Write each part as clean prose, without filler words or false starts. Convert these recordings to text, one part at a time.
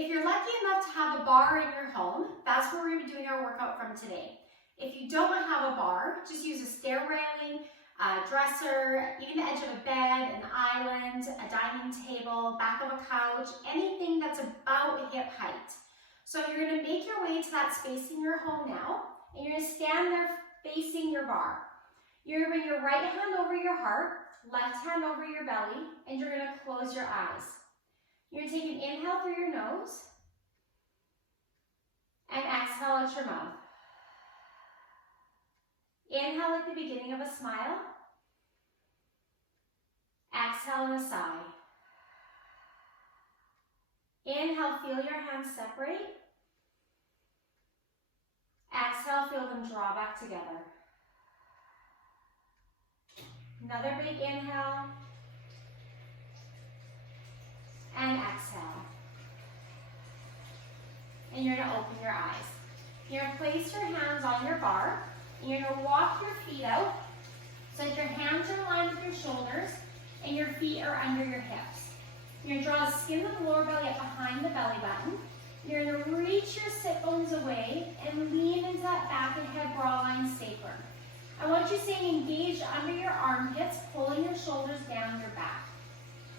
If you're lucky enough to have a bar in your home, that's where we're going to be doing our workout from today. If you don't have a bar, just use a stair railing, a dresser, even the edge of a bed, an island, a dining table, back of a couch, anything that's about hip height. So you're going to make your way to that space in your home now, and you're going to stand there facing your bar. You're going to bring your right hand over your heart, left hand over your belly, and you're going to close your eyes. You're going to take an inhale through your nose and exhale out your mouth. Inhale like the beginning of a smile. Exhale in a sigh. Inhale, feel your hands separate. Exhale, feel them draw back together. Another big inhale. And exhale. And you're going to open your eyes. You're going to place your hands on your bar. And you're going to walk your feet out so that your hands are aligned with your shoulders and your feet are under your hips. You're going to draw the skin of the lower belly up behind the belly button. You're going to reach your sit bones away and lean into that back and head broad line stapler. I want you staying engaged under your armpits, pulling your shoulders down your back.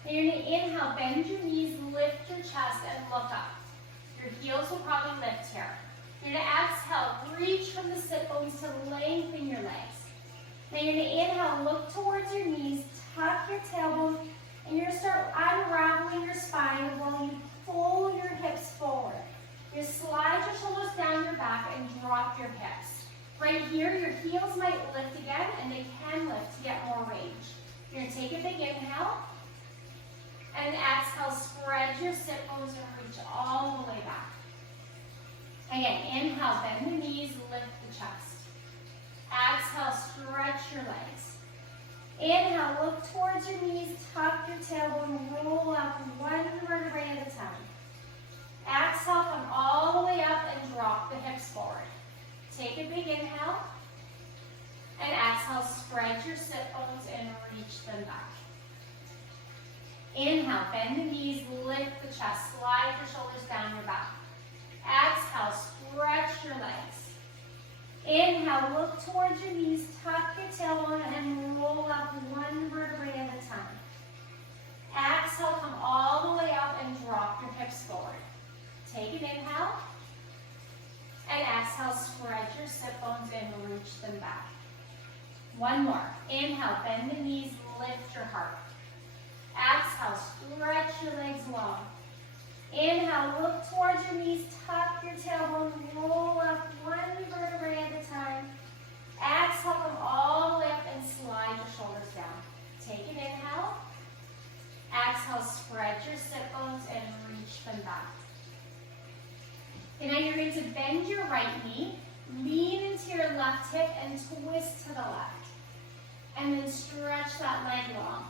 And you're going to inhale, bend your knees, lift your chest, and look up. Your heels will probably lift here. You're going to exhale, reach from the sit bones to lengthen your legs. Now you're going to inhale, look towards your knees, tuck your tailbone, and you're going to start unraveling your spine while you pull your hips forward. You're going to slide your shoulders down your back and drop your hips. Right here, your heels might lift again, and they can lift to get more range. You're going to take a big inhale. And exhale, spread your sit bones and reach all the way back. Again, inhale, bend the knees, lift the chest. Exhale, stretch your legs. Inhale, look towards your knees, tuck your tailbone, roll up one vertebrae at a time. Exhale, come all the way up and drop the hips forward. Take a big inhale. And exhale, spread your sit bones and reach them back. Inhale, bend the knees, lift the chest, slide your shoulders down your back. Exhale, stretch your legs. Inhale, look towards your knees, tuck your tailbone, and roll up one vertebrae at a time. Exhale, come all the way up and drop your hips forward. Take an inhale. And exhale, spread your sit bones and reach them back. One more. Inhale, bend the knees, lift your heart. Exhale, stretch your legs long. Inhale, look towards your knees, tuck your tailbone, roll up one vertebrae at a time. Exhale, come all the way up and slide your shoulders down. Take an inhale. Exhale, spread your sit bones and reach them back. And now you're going to bend your right knee, lean into your left hip and twist to the left. And then stretch that leg long.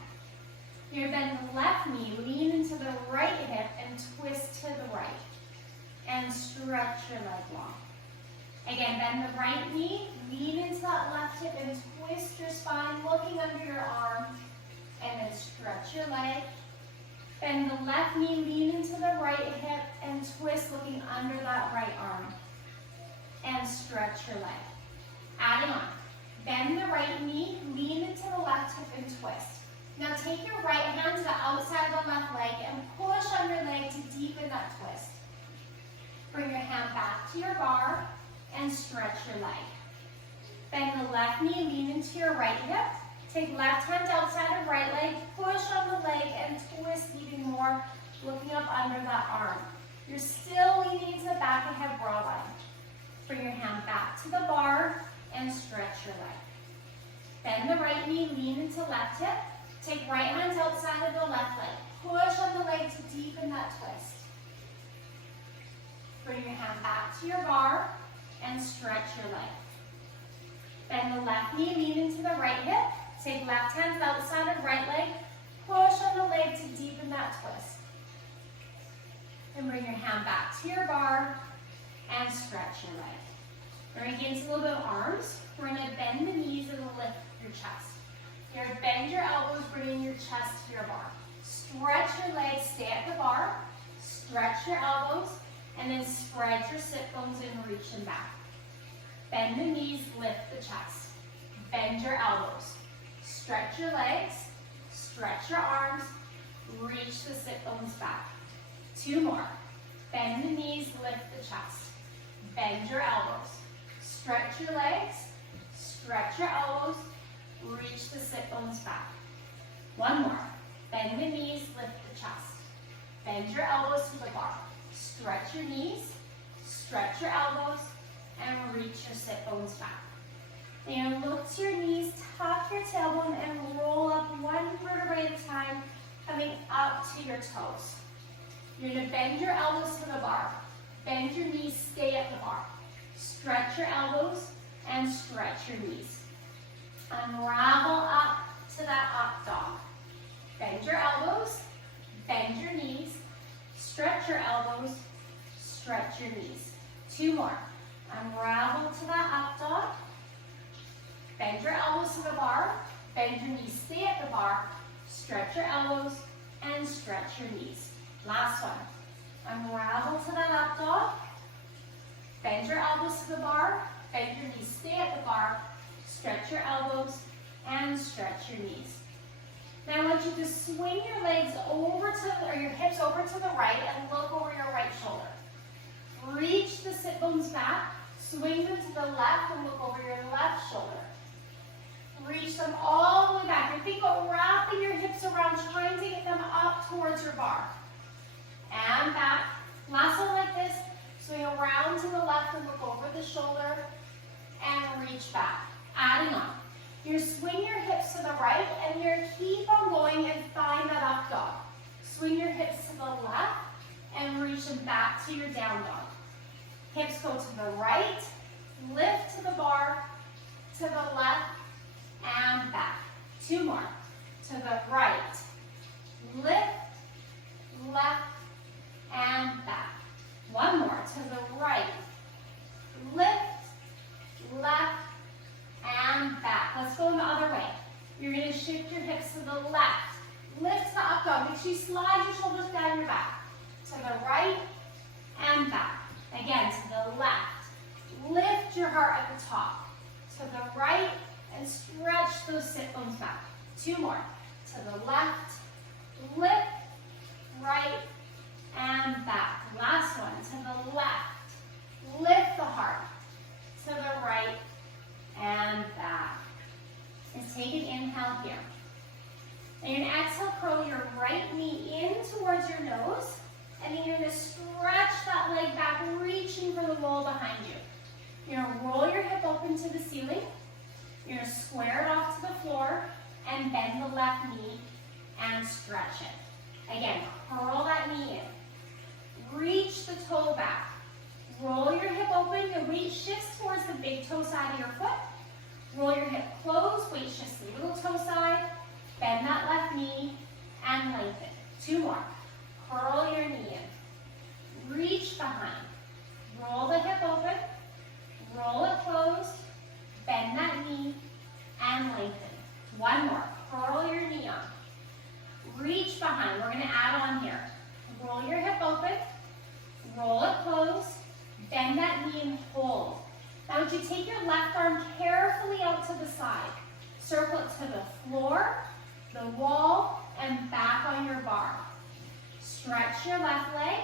You're going to bend the left knee, lean into the right hip, and twist to the right. And stretch your leg long. Again, bend the right knee, lean into that left hip, and twist your spine, looking under your arm. And then stretch your leg. Bend the left knee, lean into the right hip, and twist, looking under that right arm. And stretch your leg. Adding on. Bend the right knee, lean into the left hip, and twist. Now take your right hand to the outside of the left leg and push on your leg to deepen that twist. Bring your hand back to your bar and stretch your leg. Bend the left knee, lean into your right hip. Take left hand outside of right leg, push on the leg and twist even more, looking up under that arm. You're still leaning into the back and head broad line. Bring your hand back to the bar and stretch your leg. Bend the right knee, lean into left hip. Take right hands outside of the left leg. Push on the leg to deepen that twist. Bring your hand back to your bar and stretch your leg. Bend the left knee, lean into the right hip. Take left hands outside of right leg. Push on the leg to deepen that twist. And bring your hand back to your bar and stretch your leg. We're going to get into a little bit of arms. We're going to bend the knees and lift your chest. You're going to bend your elbows, bringing your chest to your bar. Stretch your legs, stay at the bar. Stretch stretch your elbows, and then spread your sit bones and reach them back. Bend the knees, lift the chest. Bend your elbows. Stretch your legs, stretch your arms, reach the sit bones back. 2 more. Bend the knees, lift the chest. Bend your elbows. Stretch your legs, stretch your elbows, reach the sit bones back. 1 more. Bend the knees, lift the chest. Bend your elbows to the bar. Stretch your knees, stretch your elbows, and reach your sit bones back. Then look to your knees, tuck your tailbone, and roll up 1 vertebrae at a time, coming up to your toes. You're going to bend your elbows to the bar. Bend your knees, stay at the bar. Stretch your elbows and stretch your knees. Unravel up to that up dog. Bend your elbows, bend your knees, stretch your elbows, stretch your knees. 2 more. Unravel to that up dog. Bend your elbows to the bar, bend your knees, stay at the bar, stretch your elbows, and stretch your knees. Last one. Unravel to that up dog. Bend your elbows to the bar, bend your knees, stay at the bar, stretch your elbows, and stretch your knees. Now I want you to swing your legs over to, or your hips over to the right and look over your right shoulder. Reach the sit bones back, swing them to the left and look over your left shoulder. Reach them all the way back. And think about wrapping your hips around, trying to get them up towards your bar. And back. Last one like this. Swing around to the left and look over the shoulder and reach back. Adding on. You're swing your hips to the right and you're keep on going and find that up dog. Swing your hips to the left and reach them back to your down dog. Hips go to the right, lift to the bar, to the left, and back. 2 more. To the right, lift, left, and back. 1 more. To the right, lift, left, and back. Let's go in the other way. You're going to shift your hips to the left. Lift the up dog. Make sure you slide your shoulders down your back. To the right and back. Again, to the left. Lift your heart at the top. To the right and stretch those sit bones back. 2 more. To the left, lift, right, and back. Last one. To the left. Lift the heart. To the right and back. And take an inhale here. And you're going to exhale, curl your right knee in towards your nose. And then you're going to stretch that leg back, reaching for the wall behind you. You're going to roll your hip open to the ceiling. You're going to square it off to the floor and bend the left knee and stretch it. Again, curl that knee in. Reach the toe back. Roll your hip open. Your weight shifts towards the big toe side of your foot. Roll your hip close. Weight shifts to the little toe side. Bend that left knee and lengthen. 2 more. Curl your knee in. Reach behind. Roll the hip open. Roll it closed. Bend that knee and lengthen. 1 more. Curl your knee on. Reach behind. We're going to add on here. Roll your hip open. Roll it closed. Bend that knee and hold. Now would you take your left arm carefully out to the side. Circle it to the floor, the wall, and back on your bar. Stretch your left leg,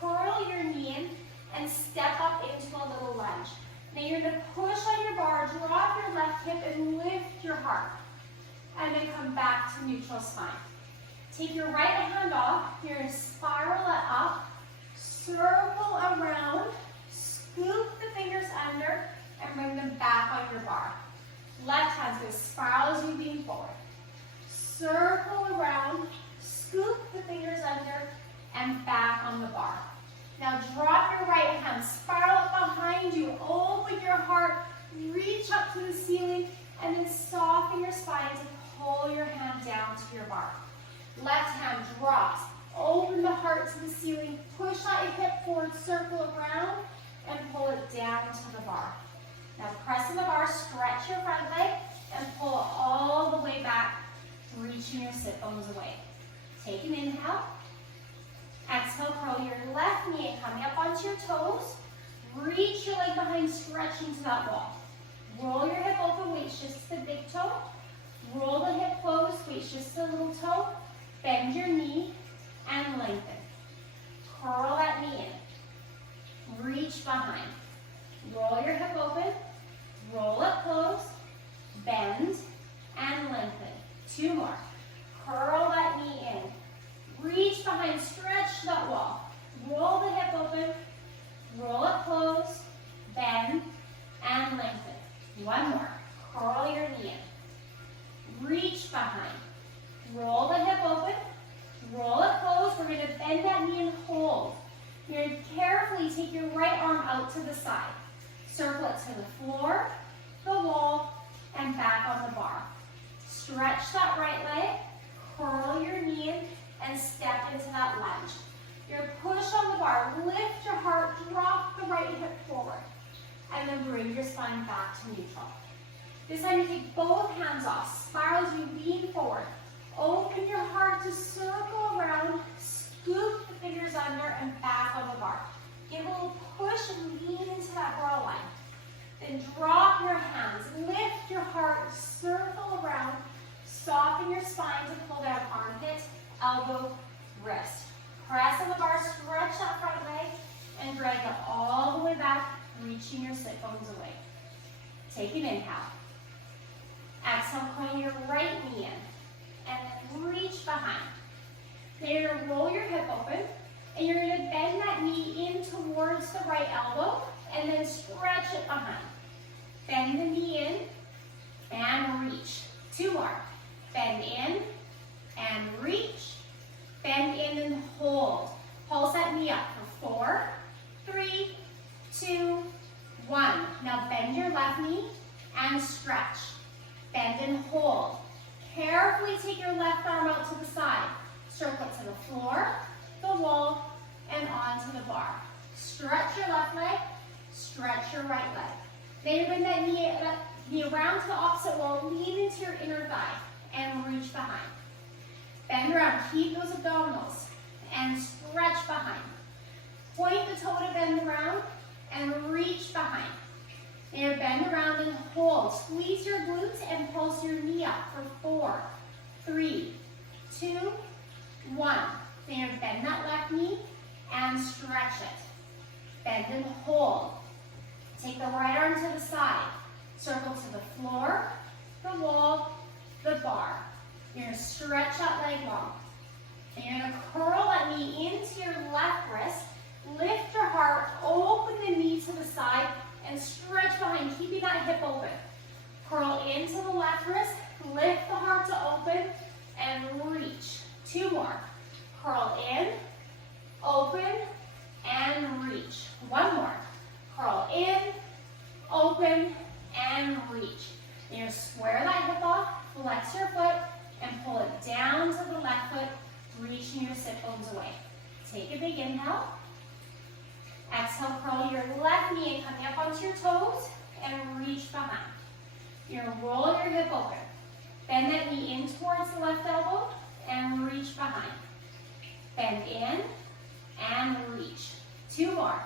curl your knee in, and step up into a little lunge. Now you're going to push on your bar, drop your left hip, and lift your heart. And then come back to neutral spine. Take your right hand off, you're going to spiral it up, circle around, scoop the fingers under, and bring them back on your bar. Left hand's going to spiral as you lean forward. Circle around, scoop the fingers under, and back on the bar. Now drop your right hand, spiral it behind you, open your heart, reach up to the ceiling, and then soften your spine to pull your hand down to your bar. Left hand drops, open the heart to the ceiling, push out your hip forward, circle around, and pull it down to the bar. Now press in the bar, stretch your front leg, and pull it all the way back, reaching your sit bones away. Take an inhale. Exhale, curl your left coming up onto your toes. Reach your leg behind, stretching to that wall. Roll your hip open, weights just to the big toe. Roll the hip close, weights just to the little toe. Bend your knee and lengthen. Curl that knee in. Reach behind. Roll your hip open. Roll it close. Bend and lengthen. 2 more. Curl that knee in. Reach behind, stretch that wall. Roll the hip open. Roll it close. Bend and lengthen. 1 more. Curl your knee in. Reach behind. Roll the hip open. Roll it close. We're going to bend that knee and hold. You're going to carefully take your right arm out to the side. Circle it to the floor, the wall, and back on the bar. Stretch that right leg. Curl your knee in and step into that lunge. You're going to push on the bar. Lift your heart. Drop the right hip forward. And then bring your spine back to neutral. This time you take both hands off. Spiral as you lean forward. Open your heart to circle around. Scoop the fingers under and back on the bar. Give a little push and lean into that brow line. Then drop your hands. Lift your heart. Circle around. Soften your spine to pull down armpit, elbow, wrist. Press on the bar. Stretch that front leg and drag it all the way back, reaching your sit bones away. Take an inhale. Exhale, curl your right knee in. And then reach behind. Then you're going to roll your hip open. And you're going to bend that knee in towards the right elbow. And then stretch it behind. Bend the knee in. And reach. 2 more. Bend in. And reach. Bend in and hold. Pulse that knee up for 4, 3, 2, 1. Now bend your left knee and stretch. Bend and hold. Carefully take your left arm out to the side. Circle it to the floor, the wall, and onto the bar. Stretch your left leg, stretch your right leg. Then you bring that knee around to the opposite wall, lean into your inner thigh, and reach behind. Bend around, keep those abdominals, and stretch behind. Point the toe to bend around, and reach behind. Then bend around and hold. Squeeze your glutes and pulse your knee up for 4, 3, 2, 1. Then bend that left knee and stretch it. Bend and hold. Take the right arm to the side. Circle to the floor, the wall, the bar. You're going to stretch that leg long. And you're going to curl that knee into your left wrist. Lift your heart, open the knee to the side, and stretch behind, keeping that hip open. Curl into the left wrist, lift the heart to open, and reach. 2 more. Curl in, open, and reach. 1 more. Curl in, open, and reach. You're going to square that hip off, flex your foot, and pull it down to the left foot, reaching your sit bones away. Take a big inhale. Exhale, curl your left knee and coming up onto your toes and reach behind. You're going to roll your hip open. Bend that knee in towards the left elbow and reach behind. Bend in and reach. 2 more.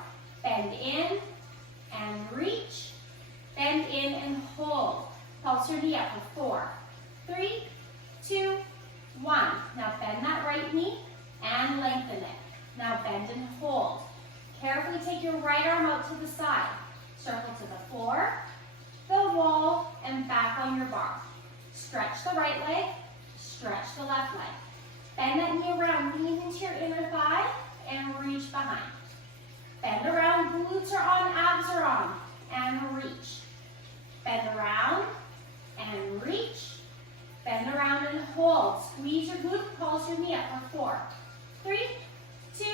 Bend in and reach. Bend in and hold. Pulse your knee up for 4, 3, 2, 1. Now bend that right knee and lengthen it. Now bend and hold. Carefully take your right arm out to the side. Circle to the floor, the wall, and back on your bar. Stretch the right leg, stretch the left leg. Bend that knee around, lean into your inner thigh, and reach behind. Bend around, glutes are on, abs are on, and reach. Bend around, and reach. Bend around and hold. Squeeze your glute, pulse your knee up for 4, 3, 2,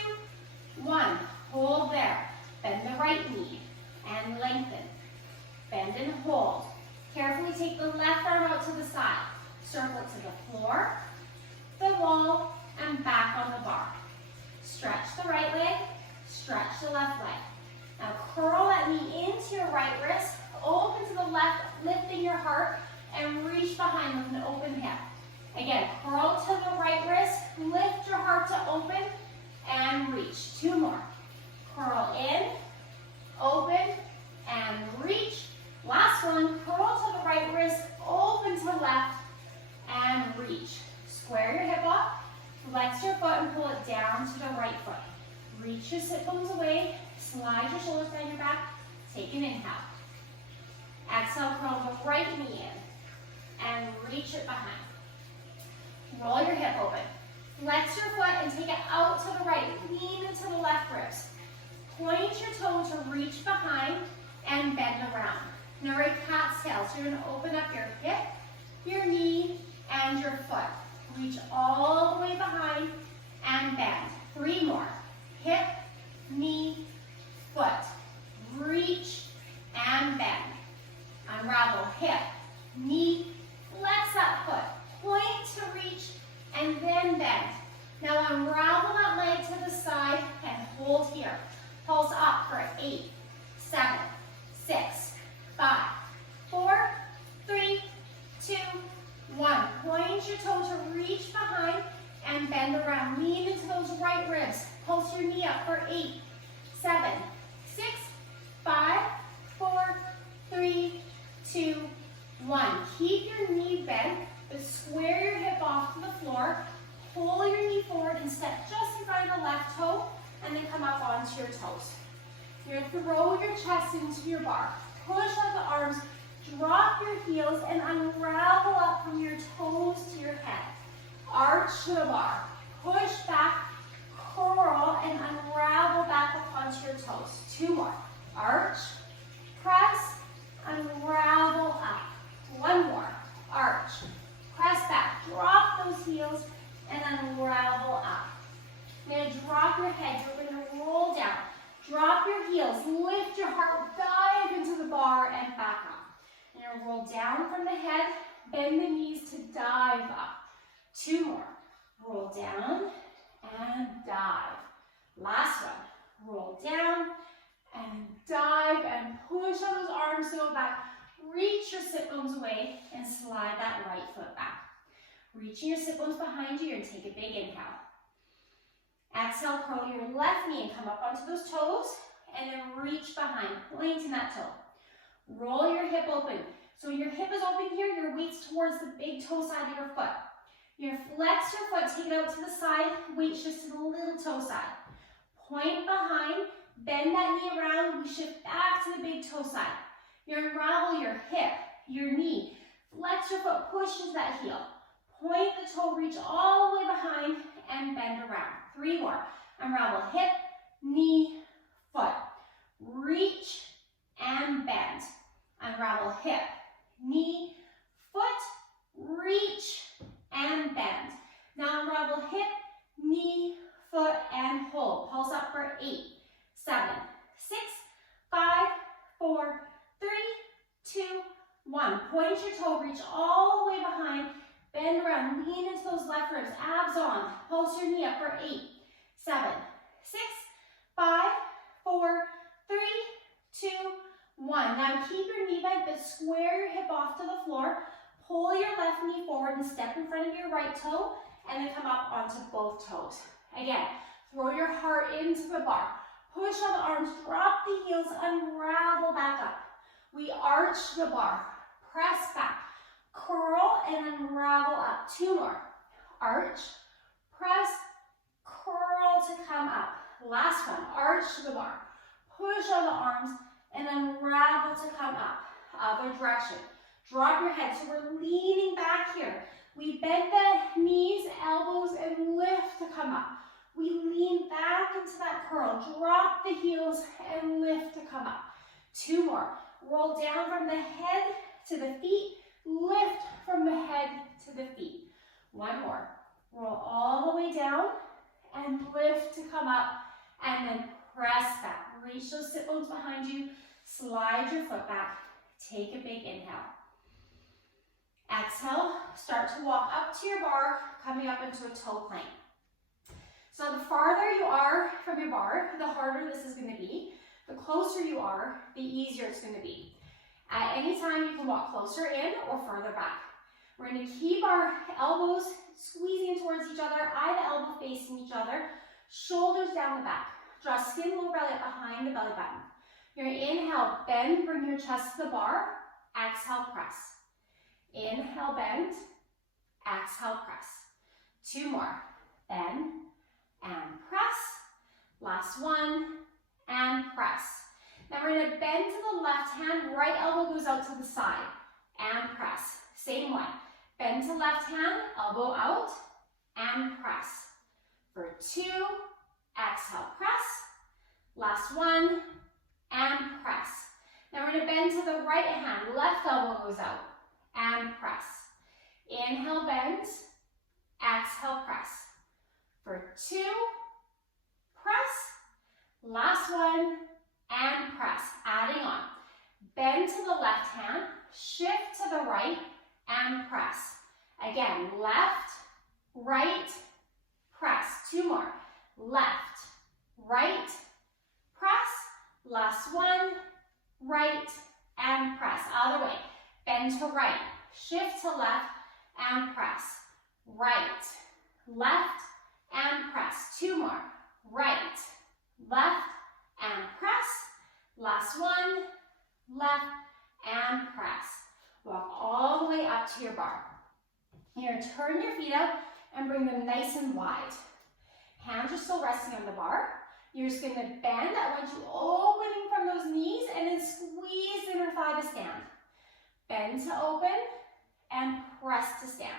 1. Hold there. Bend the right knee and lengthen. Bend and hold. Carefully take the left arm out to the side. Circle it to the floor, the wall, and back on the bar. Stretch the right leg, stretch the left leg. Now curl that knee into your right wrist, open to the left, lifting your heart, and reach behind with an open hip. Again, curl to the right wrist, lift your heart to open, and reach. 2 more. Curl in, open, and reach. Last one, curl to the right wrist, open to the left, and reach. Square your hip up, flex your foot and pull it down to the right foot. Reach your sit bones away, slide your shoulders down your back, take an inhale. Exhale, curl the right knee in, and reach it behind. Roll your hip open. Flex your foot and take it out to the right, lean into the left ribs. Point your toe to reach behind and bend around. Now we're cat's tail, so you're gonna open up your hip, your knee, and your foot. Reach all the way behind and bend. 3 more. Hip, knee, foot. Reach and bend. Unravel, hip, knee, flex that foot. Point to reach and then bend. Now unravel that leg to the side and hold here. Pulse up for 8, 7, 6, 5, 4, 3, 2, 1. Point your toe to reach behind and bend around. Lean into those right ribs. Pulse your knee up for 8, 7, 6, 5, 4, 3, 2, 1. Keep your knee bent, but square your hip off to the floor. Pull your knee forward and step just in front of the left toe, and then come up onto your toes. You're going to throw your chest into your bar. Push out the arms, drop your heels, and unravel up from your toes to your head. Arch to the bar. Push back, curl, and unravel back up onto your toes. 2 more. Arch, press, unravel up. 1 more. Arch, press back, drop those heels, and unravel up. Now drop your head. You're going to roll down. Drop your heels, lift your heart, dive into the bar and back up. And you're going to roll down from the head, bend the knees to dive up. 2 more. Roll down and dive. Last one. Roll down and dive and push on those arms to go back. Reach your sit bones away and slide that right foot back. Reaching your sit bones behind you, you're going to take a big inhale. Exhale, curl your left knee and come up onto those toes, and then reach behind, pointing that toe. Roll your hip open. So your hip is open here, your weight's towards the big toe side of your foot. You're going to flex your foot, take it out to the side, weight's just to the little toe side. Point behind, bend that knee around, we shift back to the big toe side. You're going to unravel your hip, your knee, flex your foot, push into that heel. Point the toe, reach all the way behind, and bend around. 3 more. Unravel hip, knee, foot. Reach and bend. Unravel hip, knee, foot, reach and bend. Now unravel hip, knee, foot, and hold. Pulse up for 8, 7, 6, 5, 4, 3, 2, 1. Point your toe, reach all the way behind. Bend around, lean into those left ribs, abs on. Pulse your knee up for 8, 7, 6, 5, 4, 3, 2, 1. Now keep your knee bent, but square your hip off to the floor. Pull your left knee forward and step in front of your right toe, and then come up onto both toes. Again, throw your heart into the bar. Push on the arms, drop the heels, unravel back up. We arch the bar, press back. Curl and unravel up. 2 more. Arch, press, curl to come up. Last one. Arch to the bar. Push on the arms and unravel to come up. Other direction. Drop your head. So we're leaning back here. We bend the knees, elbows, and lift to come up. We lean back into that curl. Drop the heels and lift to come up. 2 more. Roll down from the head to the feet. Lift from the head to the feet. 1 more. Roll all the way down and lift to come up, and then press back. Reach those sit bones behind you. Slide your foot back. Take a big inhale. Exhale. Start to walk up to your bar, coming up into a toe plank. So the farther you are from your bar, the harder this is going to be. The closer you are, the easier it's going to be. At any time, you can walk closer in or further back. We're going to keep our elbows squeezing towards each other, eye to elbow facing each other, shoulders down the back. draw skin lower belly up behind the belly button. Your inhale, bend, bring your chest to the bar. Exhale, press. Inhale, bend. Exhale, press. 2 more. Bend and press. Last one and press. Now we're going to bend to the left hand, right elbow goes out to the side and press. Same one. Bend to left hand, elbow out and press. For 2, exhale, press. Last one and press. Now we're going to bend to the right hand, left elbow goes out and press. Inhale, bend. Exhale, press. For 2, press. Last one and press. Adding on. Bend to the left hand, shift to the right and press. Again, left, right, press. 2 more. Left, right, press. Last one, right, and press. Other way. Bend to right, shift to left, and press. Right, left, and press. 2 more. Right, left, and press. Last one, left, and press. Walk all the way up to your bar. You're going to turn your feet out and bring them nice and wide. Hands are still resting on the bar. You're just going to bend. I want you opening from those knees and then squeeze the inner thigh to stand. Bend to open and press to stand.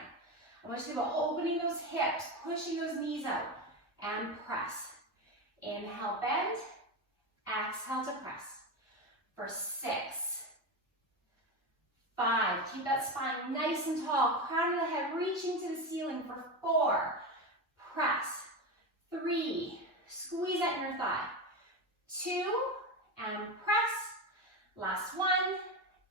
I want you to go opening those hips, pushing those knees out and press. Inhale, bend. Exhale to press. For 6, 5, keep that spine nice and tall. Crown of the head reaching to the ceiling. For 4, press. 3, squeeze that inner thigh. 2, and press. Last one,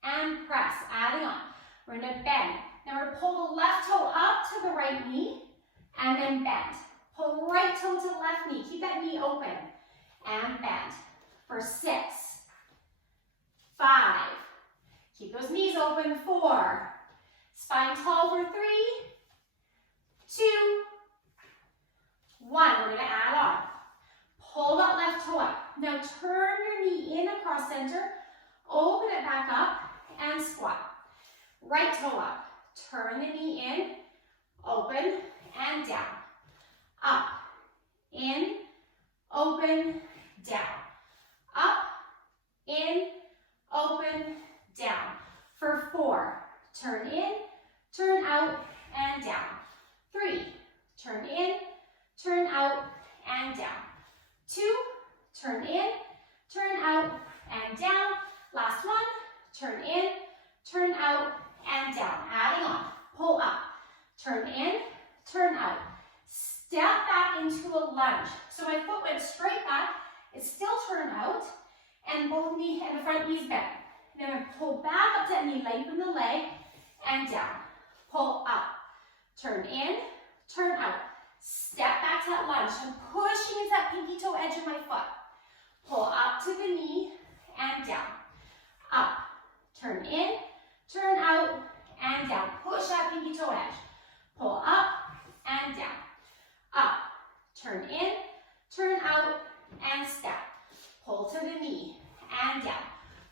and press. Adding on. We're going to bend. Now we're going to pull the left toe up to the right knee, and then bend. Pull right toe to the left knee. Keep that knee open, and bend. For 6, 5, keep those knees open. 4, spine tall for 3, 2, 1. We're going to add on. Pull that left toe up. Now turn your knee in across center, open it back up, and squat. Right toe up. Turn the knee in, open, and down. Up, in, open, down. Up, in, open, down. For 4, turn in, turn out, and down. 3, turn in, turn out, and down. 2, turn in, turn out, and down. Last one, turn in, turn out, and down. Adding on, pull up, turn in, turn out. Step back into a lunge. So my foot went straight back, it's still turned out, and both knee and the front knees bent. Then I pull back up to that knee, lengthen the leg, and down. Pull up, turn in, turn out. Step back to that lunge. I'm pushing into that pinky toe edge of my foot. Pull up to the knee and down. Up, turn in, turn out, and down. Push that pinky toe edge. Pull up and down. Up, turn in, turn out, and step. Pull to the knee and down.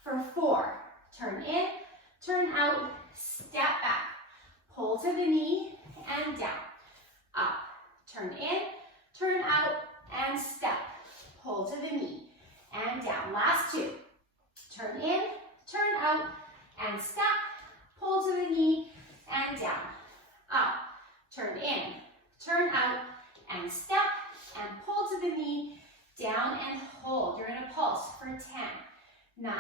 For 4, turn in, turn out, step back. Pull to the knee and down. Up, turn in, turn out, and step. Pull to the knee and down. Last 2. Turn in, turn out, and step. Pull to the knee and down. Up, turn in, turn out, and step. And pull to the knee, down and hold. You're in a pulse for 10, 9,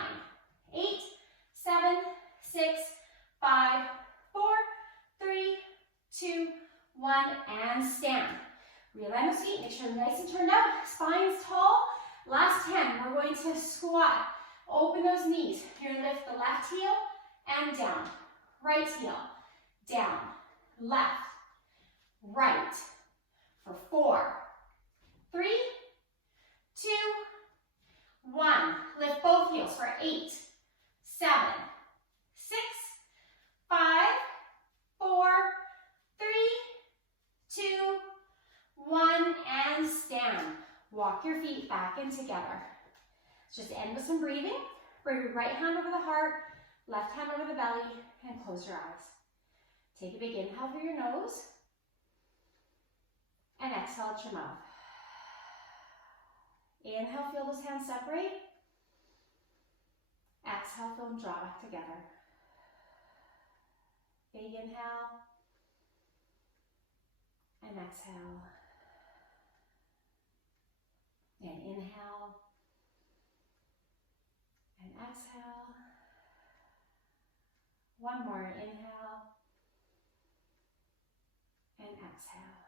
8, 7, 6, 5, 4, 3, 2, 1, and stand. Realign those feet, make sure they're nice and turned out. Spine's tall. Last 10, we're going to squat. Open those knees. You're going to lift the left heel and down. Right heel, down. Left, right. For 4, 3, 2, 1. Lift both heels for 8, 7, 6, 5, 4, 3, 2, 1, and stand. Walk your feet back in together. Just end with some breathing. Bring your right hand over the heart, left hand over the belly, and close your eyes. Take a big inhale through your nose, and exhale out your mouth. Inhale, feel those hands separate. Exhale, feel them draw back together. Big inhale, and exhale. And inhale, and exhale. One more, inhale, and exhale.